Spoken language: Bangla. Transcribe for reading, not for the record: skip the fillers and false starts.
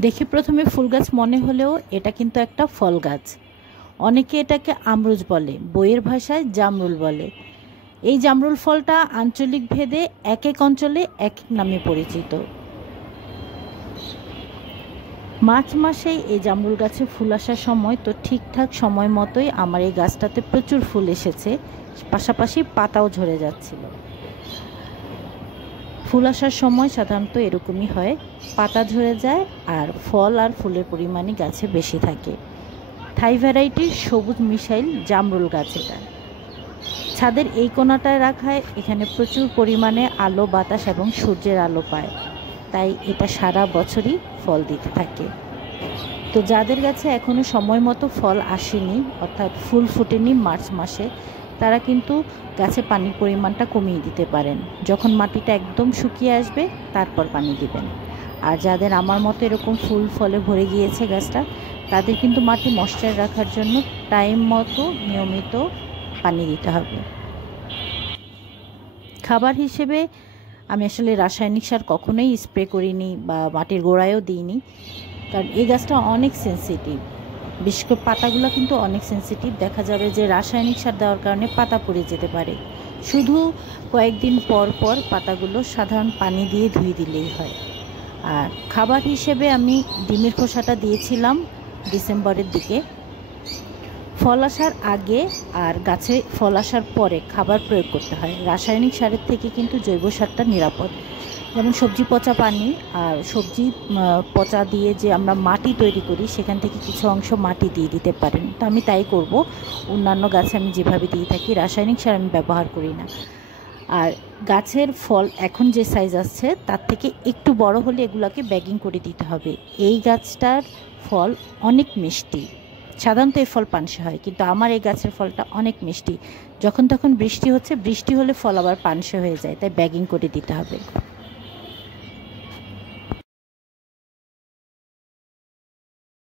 দেখে প্রথমে ফুল গাছ মনে হলেও এটা কিন্তু একটা ফল গাছ। অনেকে এটাকে আমরুজ বলে, বইয়ের ভাষায় জামরুল বলে। এই জামরুল ফলটা আঞ্চলিক ভেদে এক এক অঞ্চলে এক এক নামে পরিচিত। মার্চ মাসেই এই জামরুল গাছে ফুল আসার সময়, তো ঠিকঠাক সময় মতোই আমার এই গাছটাতে প্রচুর ফুল এসেছে, পাশাপাশি পাতাও ঝরে যাচ্ছিল। ফুল আসার সময় সাধারণত এরকমই হয়, পাতা ঝরে যায় আর ফল আর ফুলের পরিমাণই গাছে বেশি থাকে। থাই ভ্যারাইটির সবুজ মিসাইল জামরুল গাছ এটা। ছাদের এই কোণাটায় রাখায় এখানে প্রচুর পরিমাণে আলো, বাতাস এবং সূর্যের আলো পায়, তাই এটা সারা বছরই ফল দিতে থাকে। তো যাদের গাছে এখনও সময় মতো ফল আসেনি, অর্থাৎ ফুল ফোটেনি মার্চ মাসে, তারা কিন্তু গাছে পানির পরিমাণটা কমিয়ে দিতে পারেন। যখন মাটিটা একদম শুকিয়ে আসবে তারপর পানি দিবেন। আর যাদের আমার মতো এরকম ফুল ফলে ভরে গিয়েছে গাছটা, তাদের কিন্তু মাটি ময়েশ্চার রাখার জন্য টাইম মতো নিয়মিত পানি দিতে হবে। খাবার হিসেবে আমি আসলে রাসায়নিক সার কখনোই স্প্রে করিনি বা মাটির গোড়ায়ও দিইনি, কারণ এই গাছটা অনেক সেন্সিটিভ। বিশেষ করে পাতাগুলো কিন্তু অনেক সেন্সিটিভ। দেখা যাবে যে রাসায়নিক সার দেওয়ার কারণে পাতা পড়ে যেতে পারে। শুধু কয়েকদিন পর পর পাতাগুলো সাধারণ পানি দিয়ে ধুয়ে দিলেই হয়। আর খাবার হিসেবে আমি ডিমের খোসাটা দিয়েছিলাম ডিসেম্বরের দিকে। ফল আসার আগে আর গাছে ফল আসার পরে খাবার প্রয়োগ করতে হয়। রাসায়নিক সারের থেকে কিন্তু জৈব সারটা নিরাপদ। যেমন সবজি পচা পানি আর সবজি পচা দিয়ে যে আমরা মাটি তৈরি করি, সেখান থেকে কিছু অংশ মাটি দিয়ে দিতে পারেন। তো আমি তাই করব। অন্যান্য গাছে আমি যেভাবে দিয়ে থাকি, রাসায়নিক সার আমি ব্যবহার করি না। আর গাছের ফল এখন যে সাইজ আসছে তার থেকে একটু বড় হলে এগুলোকে ব্যাগিং করে দিতে হবে। এই গাছটার ফল অনেক মিষ্টি। সাধারণত এই ফল পানসে হয়, কিন্তু আমার এই গাছের ফলটা অনেক মিষ্টি। যখন তখন বৃষ্টি হচ্ছে, বৃষ্টি হলে ফল আবার পানসে হয়ে যায়, তাই ব্যাগিং করে দিতে হবে।